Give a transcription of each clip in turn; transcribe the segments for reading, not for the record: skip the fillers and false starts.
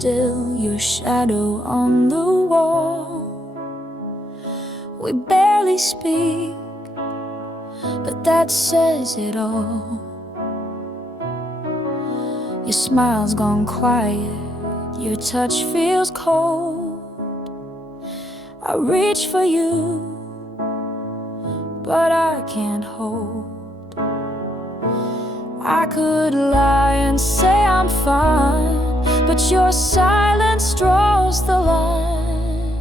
still your shadow on the wall. We barely speak, but that says it all. Your smile's gone quiet, your touch feels cold. I reach for you, but I can't hold. I could lie and say I'm fine, but your silence draws the line.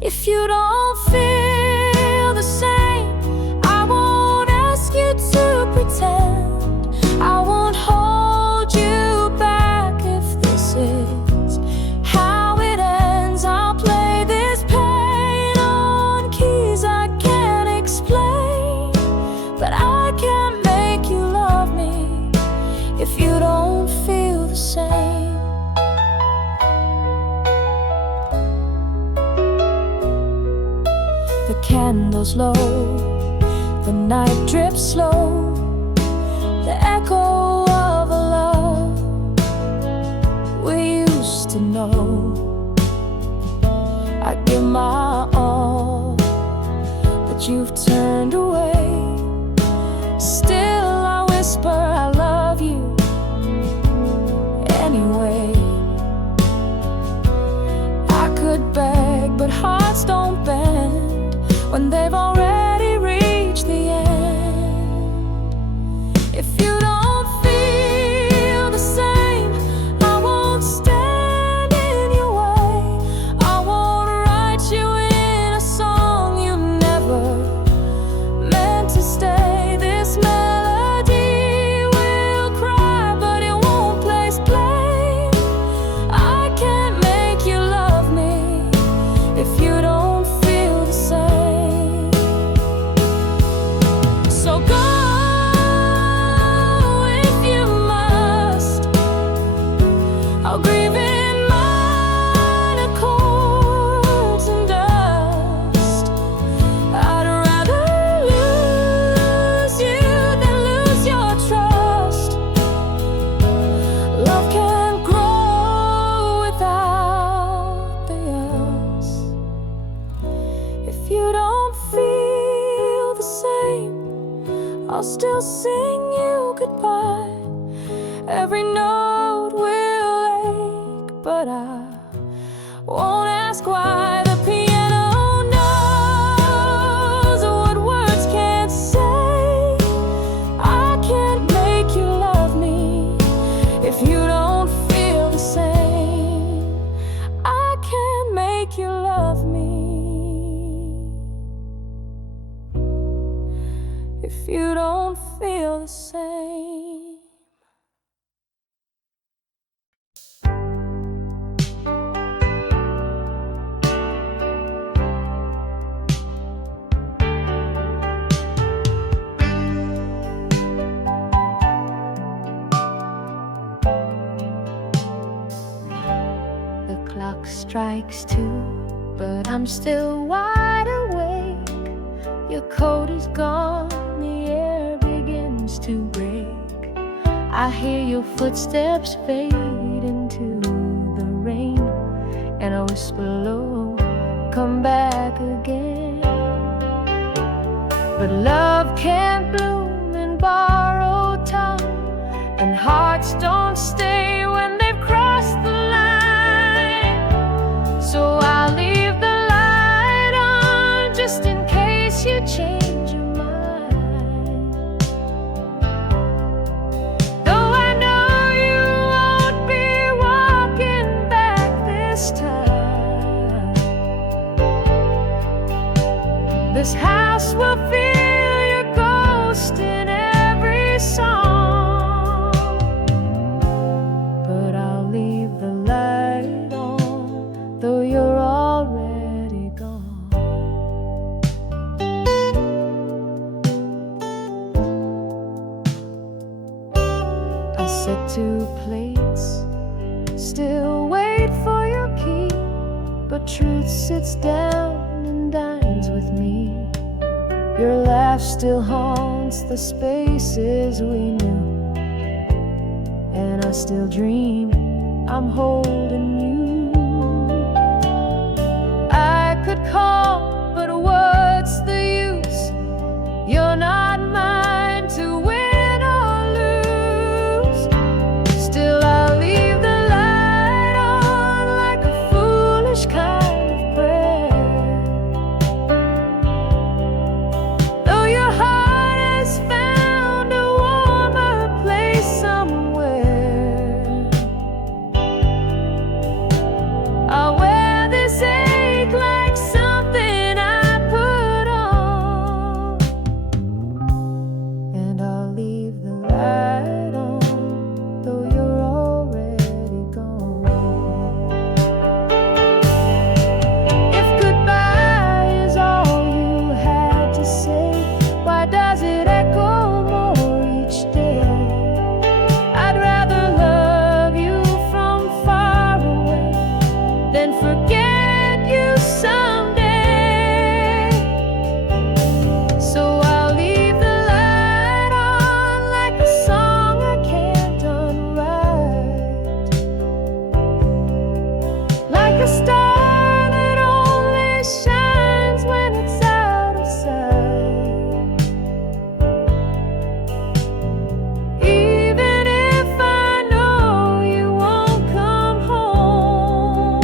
If you don't feel the same, I won't ask you to pretend. I won't hold you back if this is how it ends. I'll play this pain on keys I can't explain, but I can't make you love me if you don't feel the same. The candle's low, the night drips slow, the echo of a love we used to know. I give my all, but you've turned away. Still I whisper I love you anyway. I could beg, but hearts don't bend when they've already reached the end. If you don't feel the same, I won't stand in your way. I won't write you in a song you never meant to stay. This melody will cry, but it won't place blame. I can't make you love me if you don't feel the same. So go if you must. I'll grieve in minor chords and dust. I'd rather lose you than lose your trust. Love can't grow without the us. If you don't feel the same, I'll still sing you goodbye. Every note will ache, but I won't ask why. The piano knows what words can't say. I can't make you love me if you don't feel the same. I can't make you love me if you don't feel the same. The clock strikes 2, but I'm still wide awake. Your coat is gone, the air begins to break. I hear your footsteps fade into the rain, and I whisper low, come back again. But love can't bloom in borrowed time, and hearts don't stay when they've crossed the line. So I'll leave the light on just in case you change your mind. Though I know you won't be walking back this time, this house will feel your ghost in every song. But I'll leave the light on, though you're already gone. I set 2 plates, still wait for your key, but truth sits down and dines with me. Your laugh still haunts the spaces we knew, and I still dream I'm holding you. I could call, but what's the use? You're not mine to win or lose. Still I'll leave the light on like a foolish kind of prayer. Though your heart has found a warmer place somewhere, I'll wear this ache like something I put on, and I'll leave the light on, though you're already gone. If goodbye is all you had to say, why does it echo more each day? I'd rather love you from far away than forget you someday. So I'll leave the light on like a song I can't unwrite, like a star that only shines when it's out of sight. Even if I know you won't come home,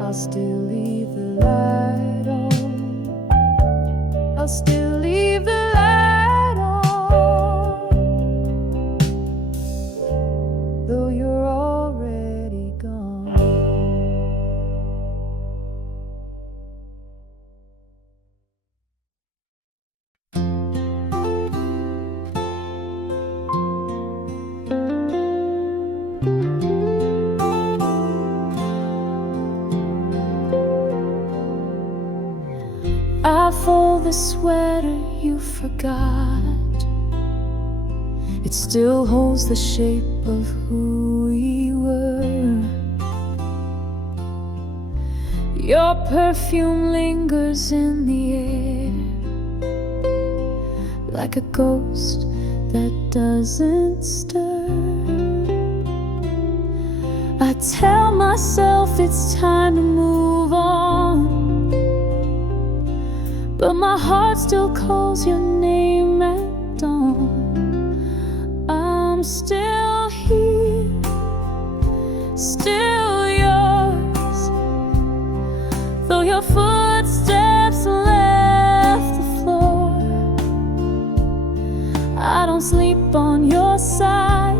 I'll still leave the light on. I'll still leave the light on, though you're already gone. I fold the sweater you forgot. It still holds the shape of who we were. Your perfume lingers in the air, like a ghost that doesn't stir. I tell myself it's time to move on, but my heart still calls your name at dawn. I'm still here, still yours, though your footsteps left the floor. I don't sleep on your side,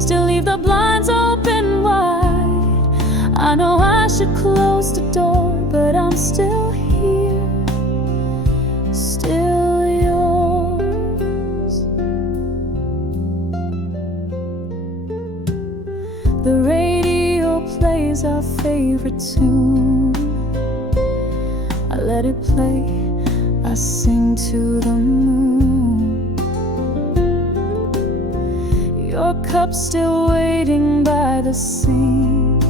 still leave the blinds open wide. I know I should close the door, but I'm still here, still yours. The radio plays our favorite tune. I let it play, I sing to the moon. Your cup's still waiting by the sink,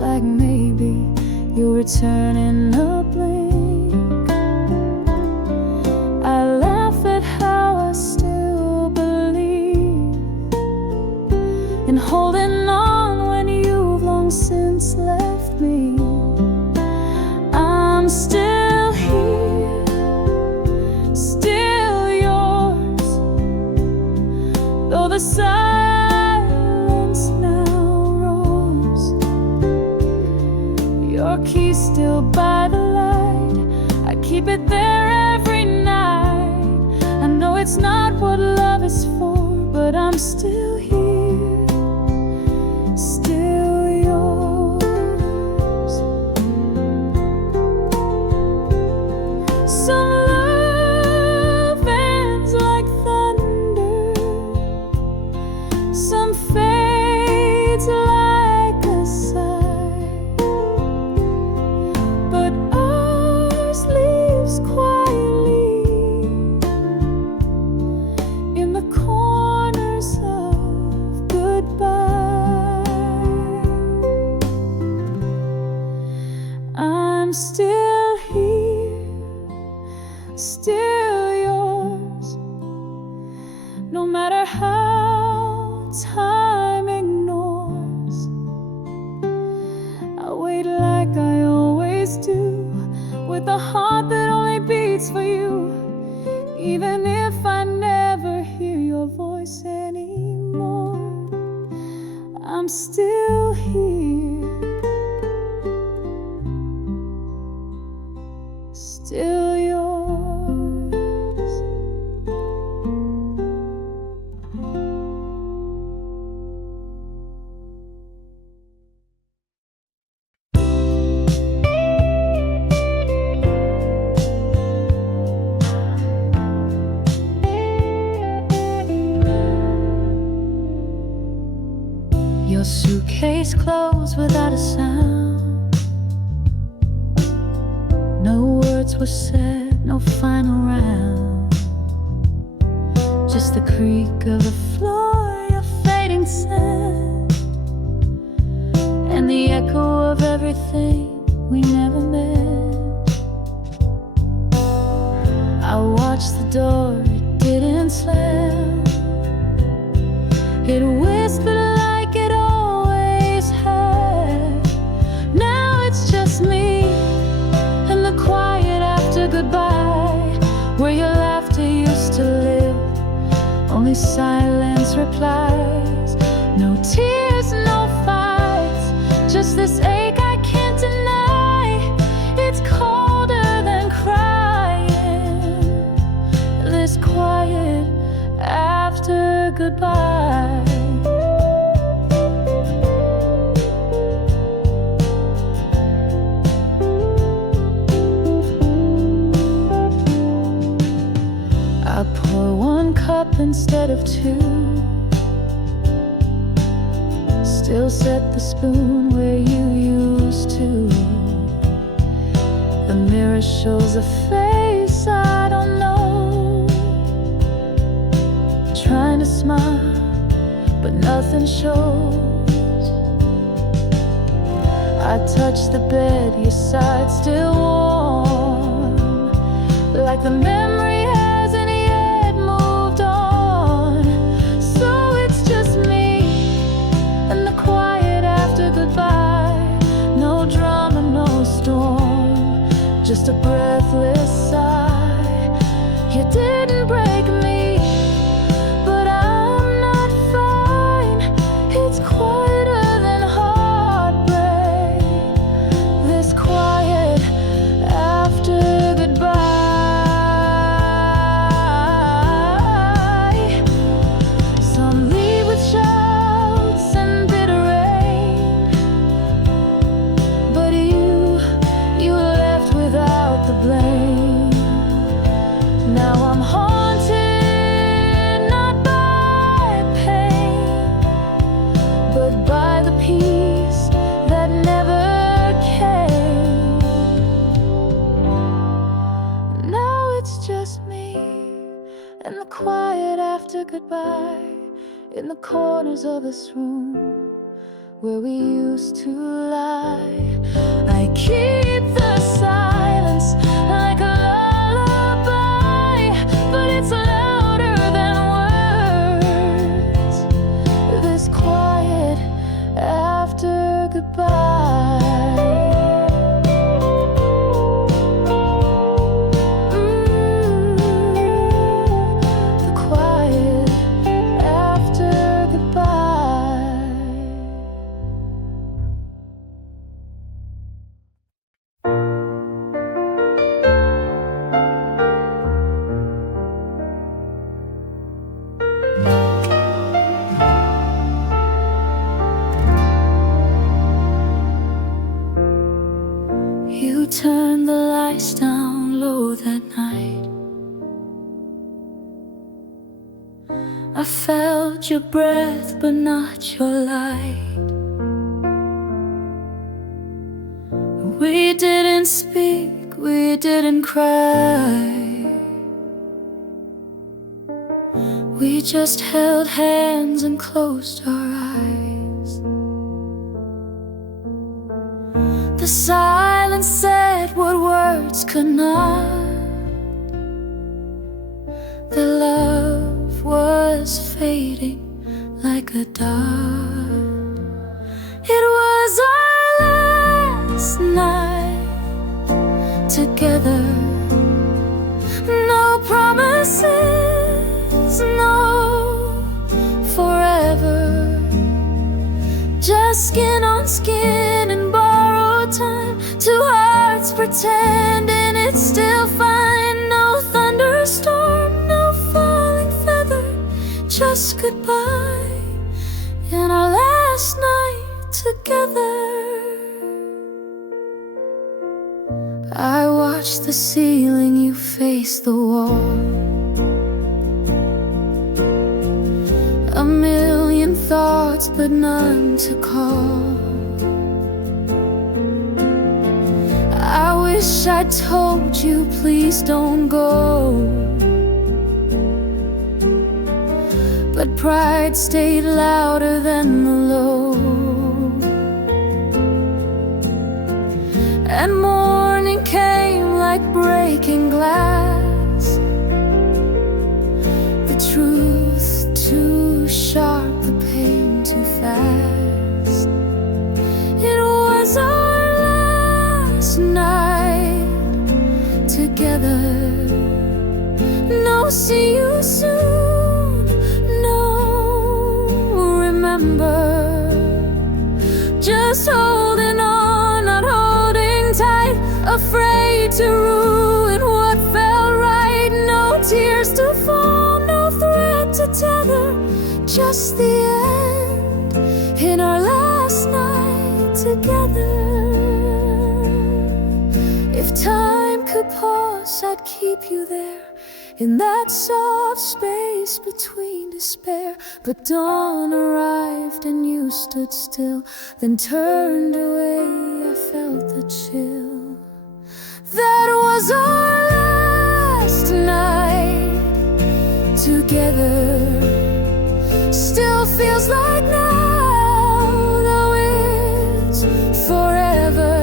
like maybe you'll return in a blink. I laugh at how I still believe in holding on when you've long since left me. I'm still here, still yours, though the silence now roars. Your key's still by the light, I keep it there every night. I know it's not what love is for, but I'm still here, still yours. Some love ends like thunder, some fades like a sigh, but ours leaves quietly in the corners of goodbye. I'm still here, still yours, no matter how time I'm still here, still yours. Your suitcase closed without a sound. No words were said, no final round. Just the creak of the floor, your fading scent, and the echo of everything we never meant. I watched the door, it didn't slam. It whispered like it always had. Now it's just me and the quiet after goodbye, where your laughter used to live. Only silence replies. No tears, no fights, just this ache I can't deny. It's colder than crying, this quiet after goodbye. I pour one cup instead of two, still set the spoon where you used to. The mirror shows a face I don't know, trying to smile, but nothing shows. I touch the bed, your side still warm, like the memory hasn't yet moved on. So it's just me and the quiet after goodbye. No drama, no storm, just a breathless sigh. You didn't break me, but I'm not fine. It's quieter than heartbreak, this quiet after goodbye. Some leave with shouts and bitter rain, but you left without the blame. Now I'm haunted, not by pain, but by the peace that never came. Now it's just me and the quiet after goodbye, in the corners of this room where we used to lie. I keep the silence like a lullaby, but it's louder than words, this quiet after goodbye. The quiet after goodbye. You turned the lights down low that night. I felt your breath, but not your light. We didn't speak, we didn't cry. We just held hands and closed our eyes. The silence said what words could not. The love was fading like a dart. It was our last night together. No promises, no forever. Just skin on skin and borrowed time. Two hearts pretending it's still fine. No thunderstorm, no falling feather, just goodbye in our last night together. I watched the ceiling, you faced the wall. A million thoughts, but none to call. I wish I told you, please don't go, but pride stayed louder than the load. And morning came like breaking glass, the truth too sharp, the pain too fast. It was our last night together. No see you soon, no remember. Just holding on, not holding tight, afraid to ruin what felt right. No tears to fall, no thread to tether, just the end in our last night together. If time could pause, I'd keep you there, in that soft space between despair. But dawn arrived and you stood still, then turned away, I felt the chill. That was our last night together. Still feels like now, though it's forever.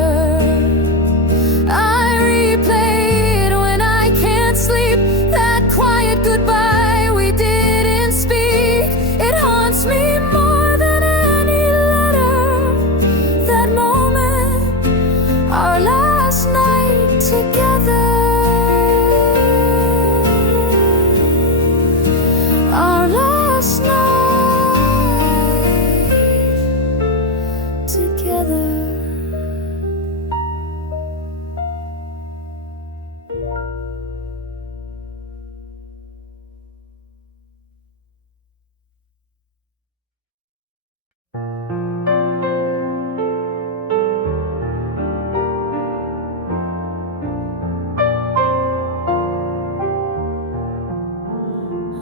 I replay it when I can't sleep, that quiet goodbye we didn't speak. It haunts me more than any letter, that moment, our last night together. Our last night together.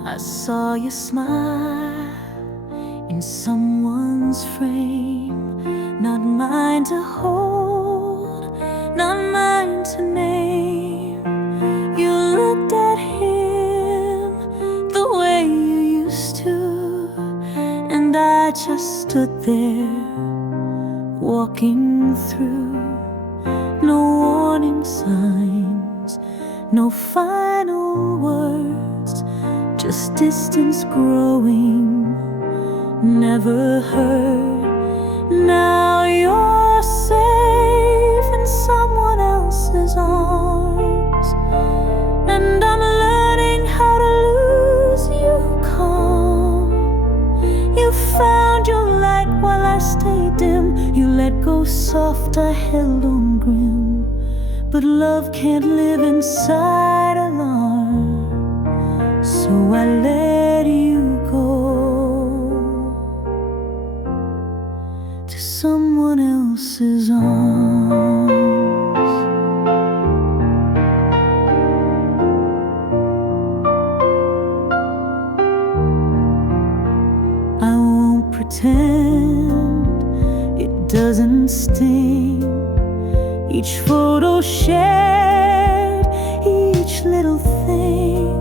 I saw you smile in someone's frame, not mine to hold, not mine to name. You looked at him the way you used to, and I just stood there, walking through. No warning signs, no final words, just distance growing, never heard. Now you're safe in someone else's arms, and I'm learning how to lose you calm. You found your light while I stayed dim. You let go soft, I held on grim. But love can't live inside alarm, so I let you go to someone else's arms. I won't pretend it doesn't sting. Each photo shared, each little thing.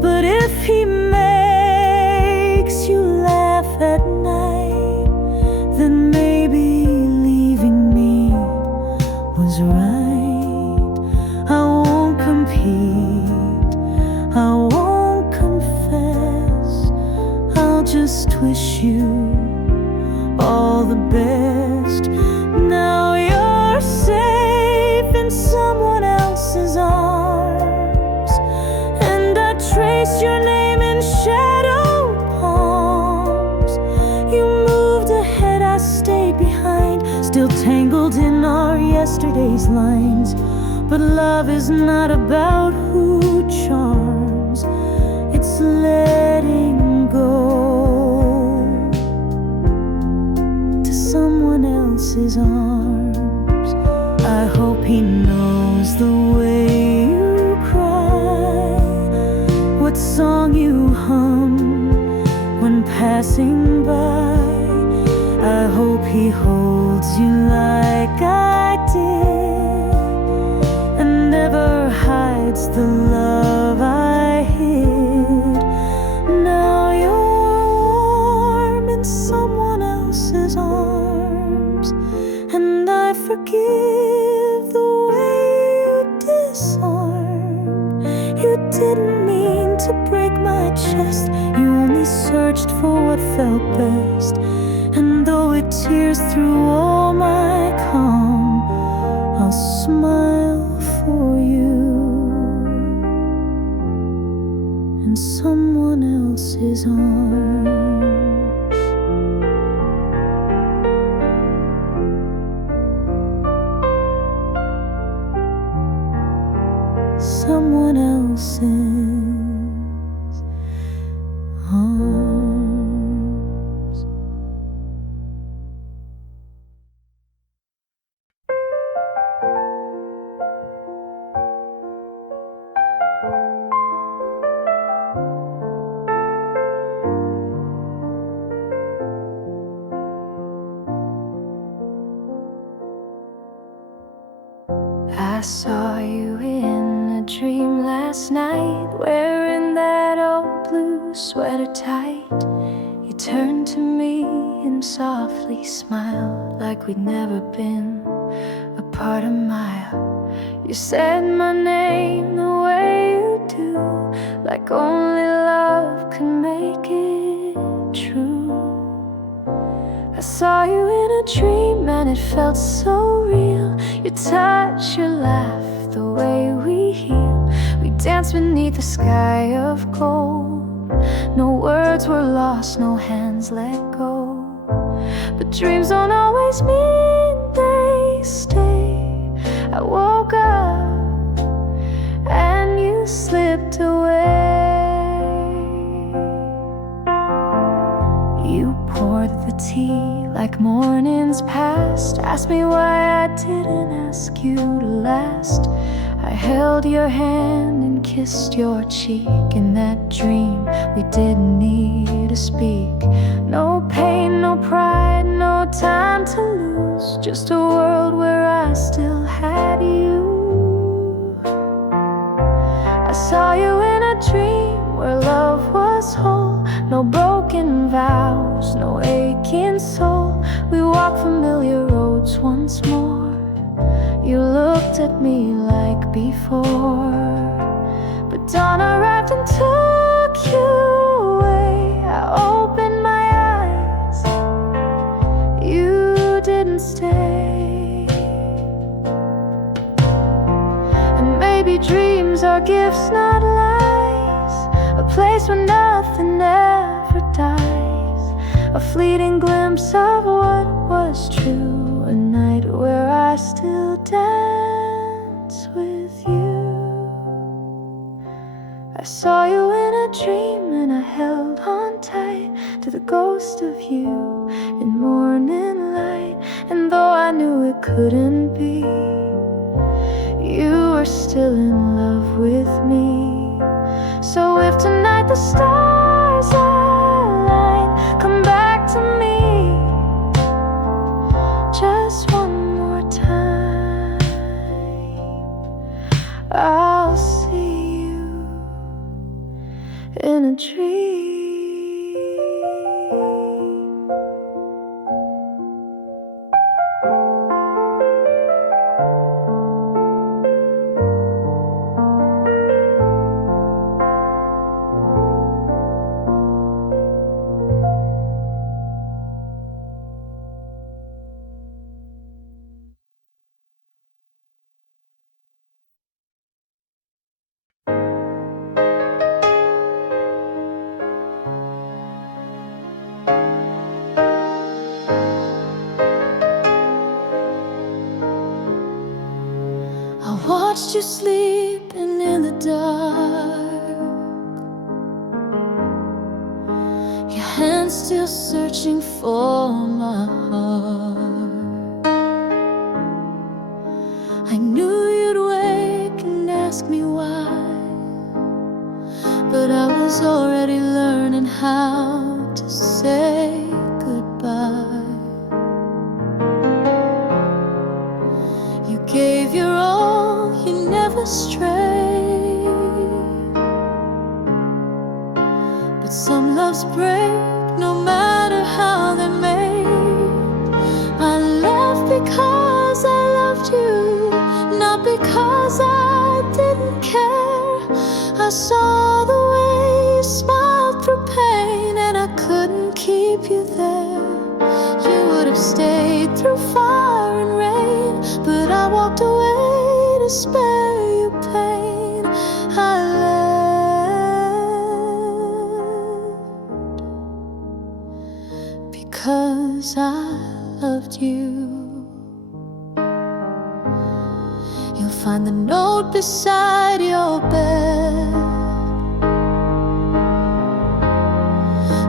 But if he makes you laugh at night, then maybe leaving me was right. I won't compete, I won't confess, I'll just wish you all the best. Now you're safe in someone else's arms, and I traced your name in shadowed palms. You moved ahead, I I stayed behind, still tangled in our yesterday's lines. But love is not about who charms, it's letting go to someone else's arms. I hope he knows the way you cry, what song you hum when passing by. I hope he holds you like I did and never hides the love I hid. Now you're warm in someone else's arms, and I forgive the way you disarm. You didn't mean to break my chest, you only searched for what felt best. And though it tears through all my calm, I'll smile for you in someone else's arms. Someone else's arms. I saw you in a dream last night, wearing that old blue sweater tight. You turned to me and softly smiled, like we'd never been apart a mile. You said my name the way you do, like only love can make it true. I saw you in a dream and it felt so real. Your touch, your laugh, the way we heal. We danced beneath the sky of gold. No words were lost, no hands let go. But dreams don't always mean they stay. I woke up and you slipped away. You poured the tea like mornings past, asked me why I didn't ask you to last. I held your hand and kissed your cheek. In that dream we didn't need to speak. No pain, no pride, no time to lose, just a world where I still had you. I saw you in a dream where love was whole. No broken vows, no aching soul. We walked familiar roads once more. You looked at me like before. But dawn arrived and took you away. I opened my eyes, you didn't stay. And maybe dreams are gifts, not lies, a place where nothing ever dies, a fleeting glimpse of what was true, a night where I still dance with you. I saw you in a dream and I held on tight to the ghost of you in morning light. And though I knew it couldn't be, you were still in love with me. So if tonight the stars align, come back to me just one more time. I'll see you in a dream. watched you sleeping in the dark, your hands still searching for my heart. I knew you'd wake and ask me why, but I was already learning how to say goodbye. You gave your all, you never strayed, but some loves break no matter how they're made. I left because I loved you, not because I didn't care. I saw the way you smiled through pain, and I couldn't keep you there. You would have stayed through fire and rain, but I walked away to spare you pain. I left because I loved you. You'll find the note beside your bed,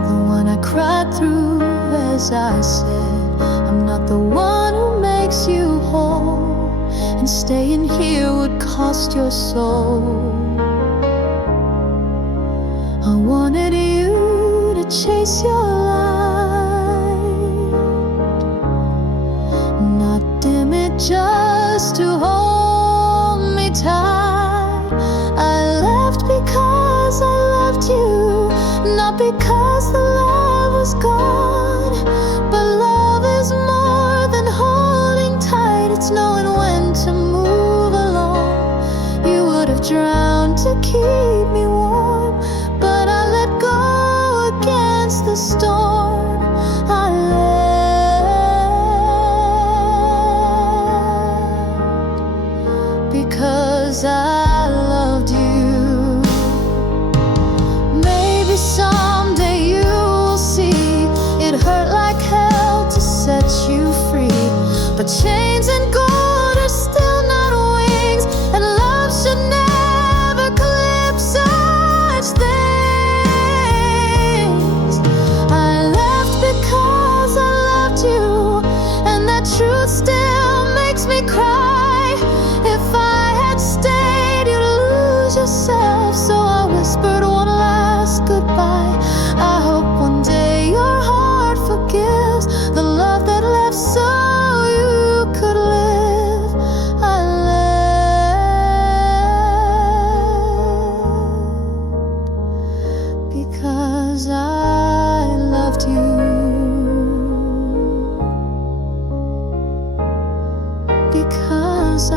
the one I cried through as I said, I'm not the one who makes you whole, and staying here would cost your soul. I wanted you to chase your light, not dim it just to hold me tight. I left because I loved you, not because the love was gone. But love is more than holding tight, it's knowing when to move along. You would have drowned to keep me warm, but I let go against the storm. I left because I loved you. Maybe someday you'll see it hurt like hell to set you free, but chains and gold are still not wings, and love should never clip such things. I left because I loved you, and that truth still makes me cry. If I had stayed, you'd lose yourself, so I whispered one last goodbye. I hope one day your heart forgives the love that left so you could live. I left because I loved you. Because I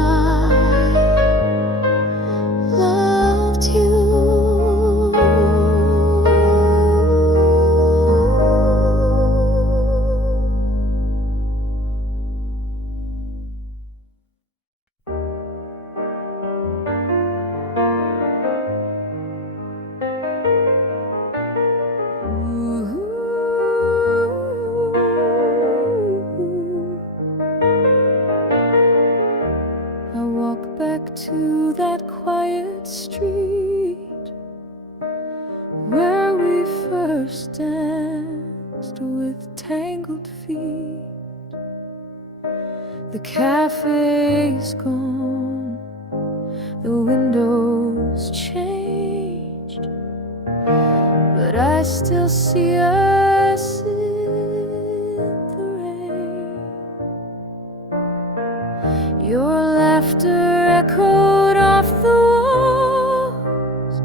loved you. I walk back to that quiet street where we first danced with tangled feet. The cafe's gone, the windows changed, but I still see us in the rain. Your laughter echoed off the walls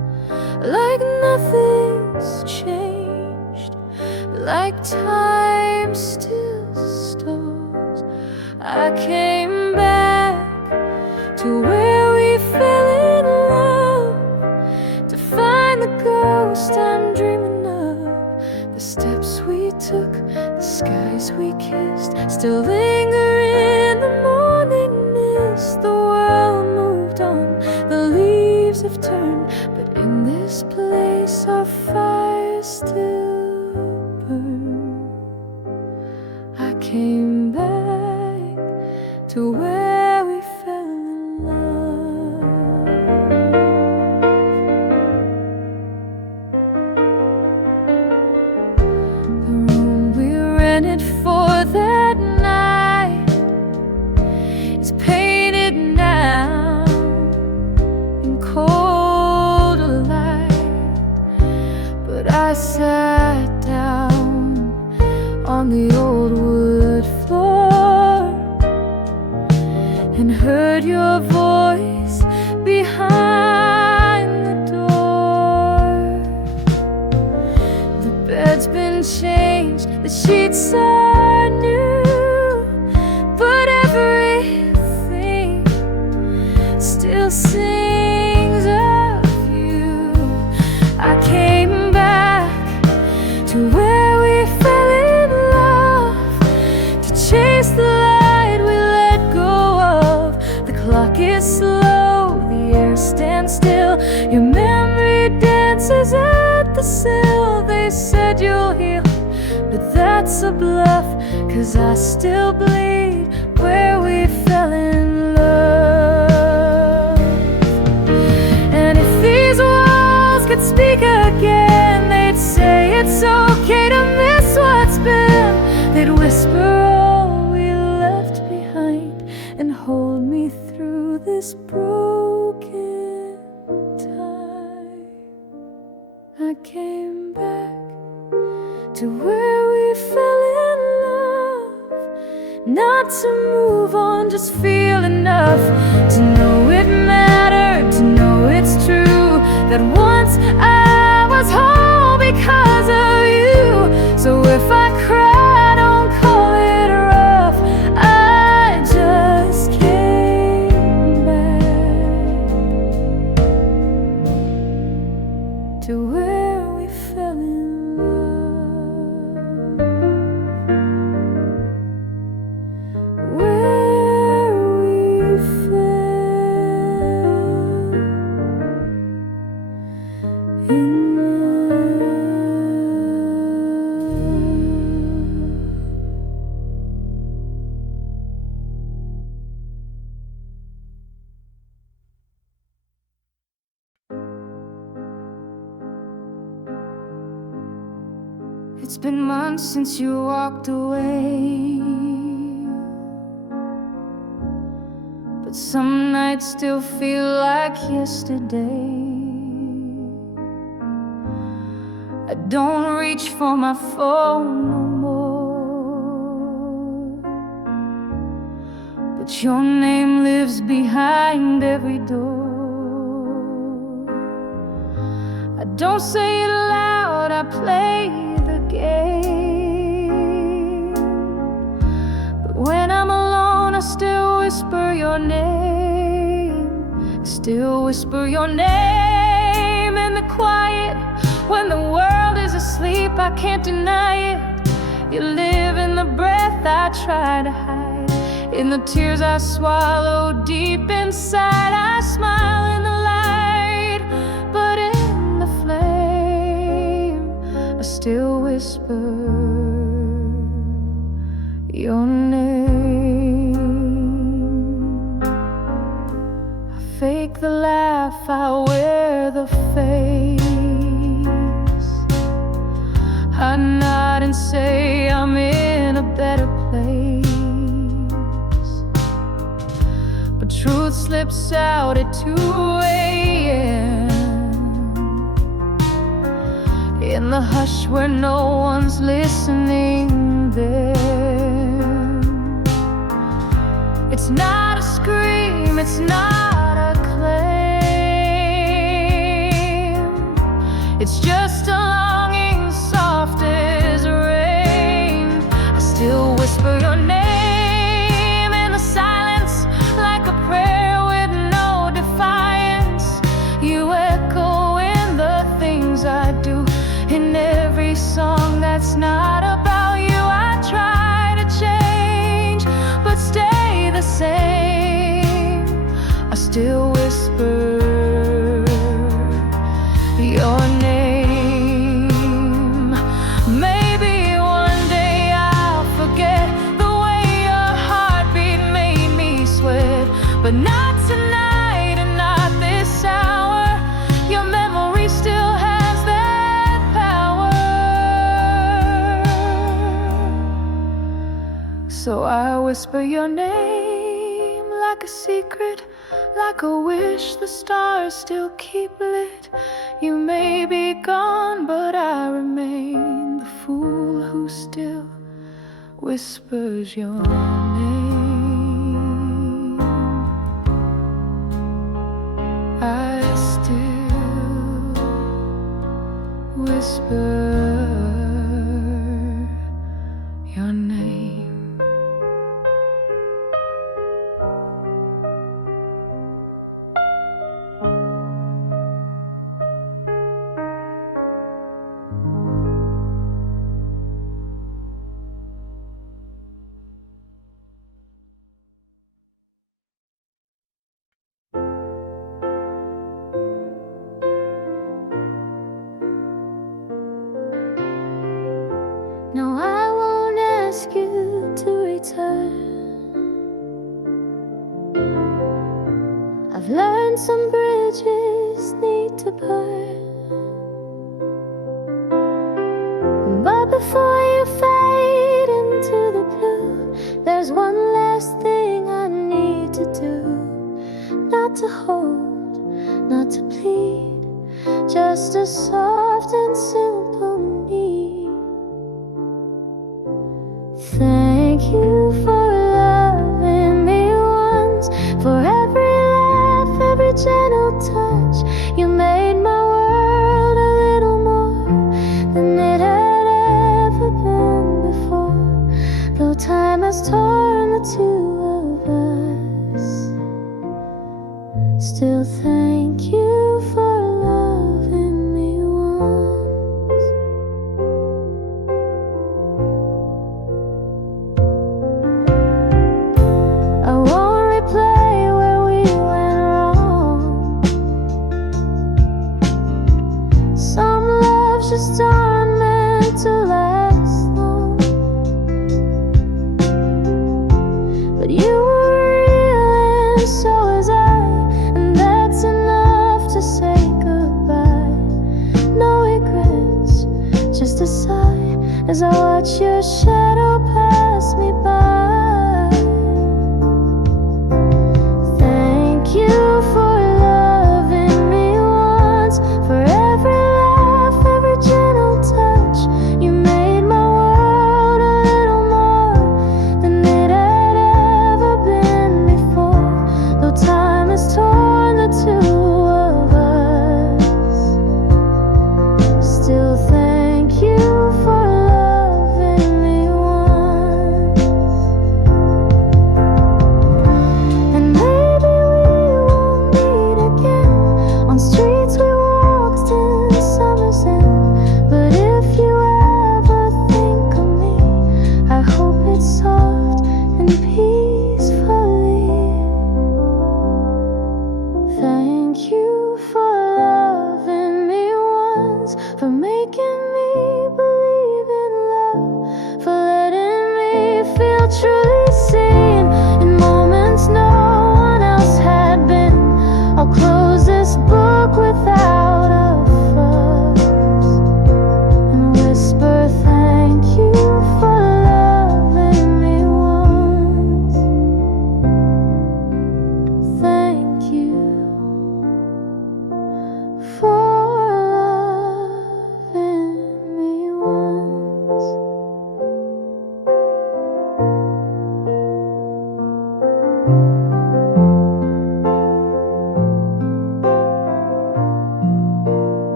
like nothing's changed, like time still stalls. I came back to where we fell in love, to find the ghost I'm dreaming of. The steps we took, the skies we kissed, still linger in the morning mist. The world moved on, the leaves have turned, but in this place our fire still burns. I came back to where we fell in love. and heard your voice behind the door. The bed's been changed, the sheets are new, but everything still sings of you. I came back to where we fell in love, to chase the light we let go of. The clock is slow, the air stands still, your memory dances at the sill. They said you'll heal, but that's a bluff, 'cause I still bleed where we fell in love. And if these walls could speak again, they'd say it's okay to miss what's been. They'd whisper all we left behind and hold me through this broken time. I came back to where we fell in love, not to move on, just feel enough to know it mattered, to know it's true, that once I was whole because of you. So if I cry, don't call it rough, I just came back to where we fell in love, where we fell in love. It's been months since you walked away, but some nights still feel like yesterday. I don't reach for my phone no more, but your name lives behind every door. I don't say it loud, I play the game, but when I'm alone I still whisper your name, still whisper your name in the quiet. When the world is asleep, I can't deny it. You live in the breath I try to hide, in the tears I swallow deep inside. I smile in the light, but in the flame I still whisper your name. I fake the laugh, I wear the face, I nod and say I'm in a better place, but truth slips out at 2 a.m. in the hush where no one's listening there. It's not a scream, it's not a claim, it's just a longing soft as rain. I still whisper your name in the silence, like a prayer with no defiance. You echo in the things I do, in every song that's not about you. I try to change, but stay the same. I still whisper your name. Maybe one day I'll forget the way your heartbeat made me sweat, but not tonight and not this hour. Your memory still has that power. So I whisper your name like a secret, like a wish the stars still keep lit. You may be gone, but I remain the fool who still whispers your name. I've learned some bridges need to burn, but before you fade into the blue, there's one last thing I need to do. Not to hold, not to plead, just a soft and simple need. Thank you for loving me once, for every laugh, every gentle touch. You made my world a little more than it had ever been before. Though time has torn the two of us, still thank you for loving me once. I won't replay where we went wrong. Some loves just aren't meant to last long, but you were real and so was I, and that's enough to say goodbye. No regrets, just a sigh as I watch your shadow